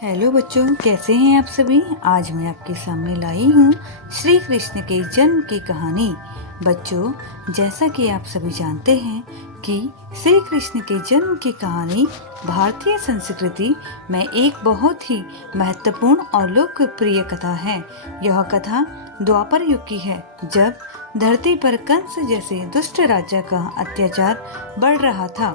Hello बच्चों, कैसे हैं आप सभी। आज मैं आपके सामने लाई हूँ श्री कृष्ण के जन्म की कहानी। बच्चों, जैसा कि आप सभी जानते हैं कि श्री कृष्ण के जन्म की कहानी भारतीय संस्कृति में एक बहुत ही महत्वपूर्ण और लोकप्रिय कथा है। यह कथा द्वापर युग की है, जब धरती पर कंस जैसे दुष्ट राजा का अत्याचार बढ़ रहा था।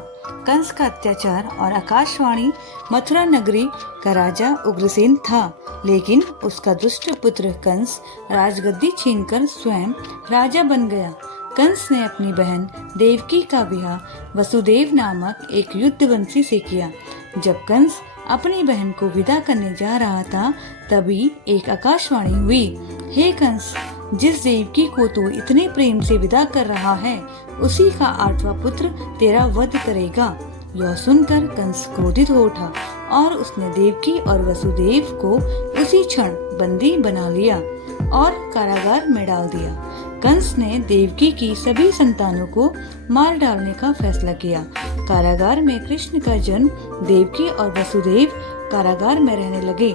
कंस का अत्याचार और आकाशवाणी मथुरा नगरी का राजा उग्रसेन था, लेकिन उसका दुष्ट पुत्र कंस राजगद्दी छीनकर स्वयं राजा बन गया। कंस ने अपनी बहन देवकी का विवाह वसुदेव नामक एक युद्धवंशी से किया। जब कंस अपनी बहन को विदा करने जा रहा था, तभी एक आकाशवाणी हुई, हे कंस, जिस देवकी को तू इतने प्रेम से विदा कर रहा है, उसी का 8वां पुत्र तेरा वध करेगा। यह सुनकर कंस क्रोधित हो उठा और उसने देवकी और वसुदेव को उसी क्षण बंदी बना लिया और कारागार में डाल दिया। कंस ने देवकी की सभी संतानों को मार डालने का फैसला किया। कारागार में कृष्ण का जन्म देवकी और वसुदेव कारागार में रहने लगे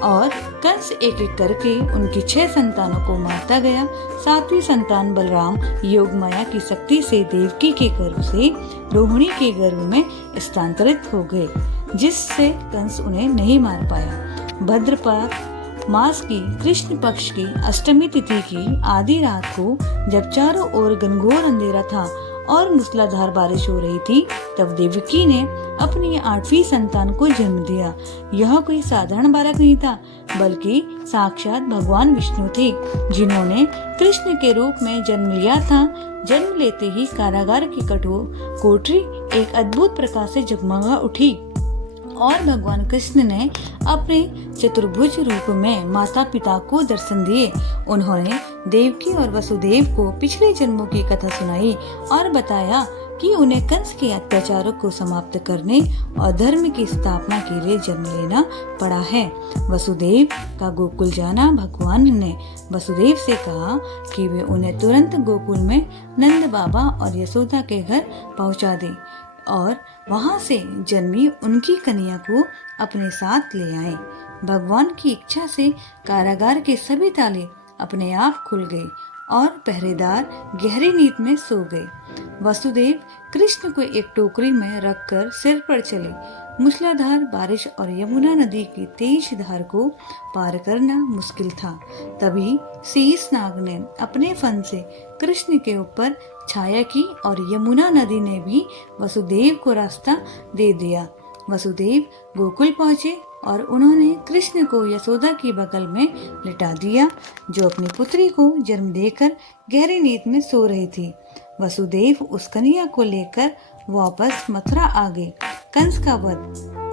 और कंस एक एक करके उनकी 6 संतानों को मारता गया। 7वीं संतान बलराम योग माया की शक्ति से देवकी के गर्भ से रोहिणी के गर्भ में स्थानांतरित हो गए, जिससे कंस उन्हें नहीं मार पाया। भाद्रपद मास की कृष्ण पक्ष की अष्टमी तिथि की आधी रात को जब चारों ओर घनघोर अंधेरा था और मूसलाधार बारिश हो रही थी, तब देवकी ने अपनी 8वीं संतान को जन्म दिया। यह कोई साधारण बालक नहीं था, बल्कि साक्षात भगवान विष्णु थे, जिन्होंने कृष्ण के रूप में जन्म लिया था। जन्म लेते ही कारागार की कठोर कोठरी एक अद्भुत प्रकाश से जगमगा उठी और भगवान कृष्ण ने अपने चतुर्भुज रूप में माता पिता को दर्शन दिए। उन्होंने देवकी और वसुदेव को पिछले जन्मों की कथा सुनाई और बताया कि उन्हें कंस के अत्याचारों को समाप्त करने और धर्म की स्थापना के लिए जन्म लेना पड़ा है। वसुदेव का गोकुल जाना, भगवान ने वसुदेव से कहा कि वे उन्हें तुरंत गोकुल में नंद बाबा और यशोदा के घर पहुंचा दें और वहां से जन्मी उनकी कन्या को अपने साथ ले आए। भगवान की इच्छा से कारागार के सभी ताले अपने आप खुल गए और पहरेदार गहरी नींद में सो गए। वसुदेव कृष्ण को एक टोकरी में रखकर सिर पर चले। मूसलाधार बारिश और यमुना नदी की तेज धार को पार करना मुश्किल था। तभी शीश नाग ने अपने फन से कृष्ण के ऊपर छाया की और यमुना नदी ने भी वसुदेव को रास्ता दे दिया। वसुदेव गोकुल पहुँचे और उन्होंने कृष्ण को यशोदा की बगल में लिटा दिया, जो अपनी पुत्री को जन्म देकर गहरी नींद में सो रही थी। वसुदेव उस कन्या को लेकर वापस मथुरा आ गए। कंस का वध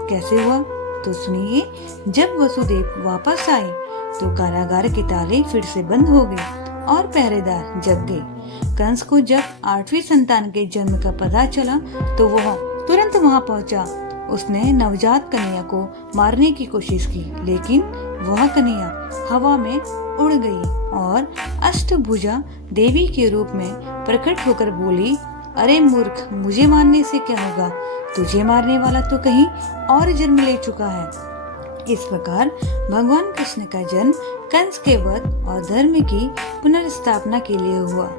कैसे हुआ तो सुनिए। जब वसुदेव वापस आए तो कारागार के ताले फिर से बंद हो गए और पहरेदार जग गए। कंस को जब 8वीं संतान के जन्म का पता चला तो वह तुरंत वहां पहुंचा। उसने नवजात कन्या को मारने की कोशिश की, लेकिन वह कन्या हवा में उड़ गई और अष्टभुजा देवी के रूप में प्रकट होकर बोली, अरे मूर्ख, मुझे मारने से क्या होगा? तुझे मारने वाला तो कहीं और जन्म ले चुका है। इस प्रकार भगवान कृष्ण का जन्म कंस के वध और धर्म की पुनर्स्थापना के लिए हुआ।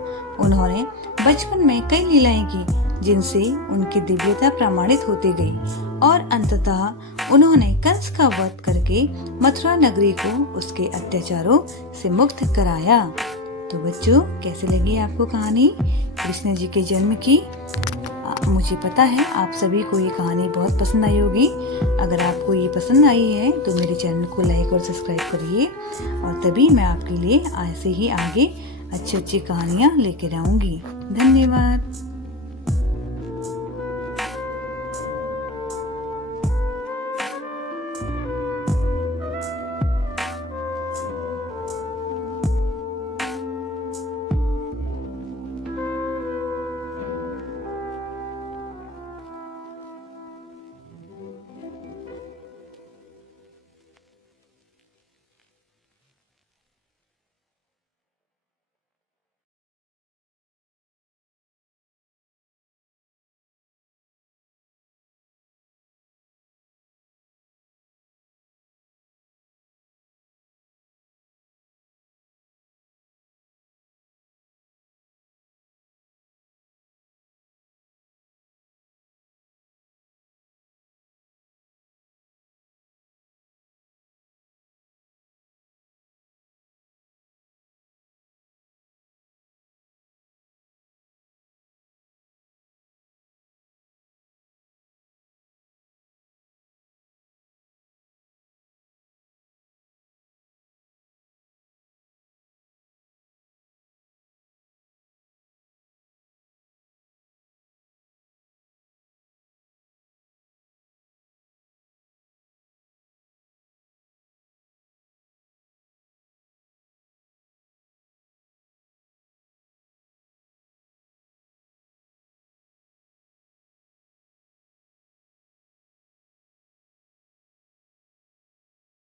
उन्होंने बचपन में कई लीलाएं की, जिनसे उनकी दिव्यता प्रमाणित होती गई और अंततः उन्होंने कंस का वध करके मथुरा नगरी को उसके अत्याचारों से मुक्त कराया। तो बच्चों, कैसे लगी आपको कहानी कृष्ण जी के जन्म की? मुझे पता है आप सभी को ये कहानी बहुत पसंद आई होगी। अगर आपको ये पसंद आई है तो मेरे चैनल को लाइक और सब्सक्राइब करिए, और तभी मैं आपके लिए ऐसे ही आगे अच्छी अच्छी कहानियाँ लेकर आऊँगी। धन्यवाद।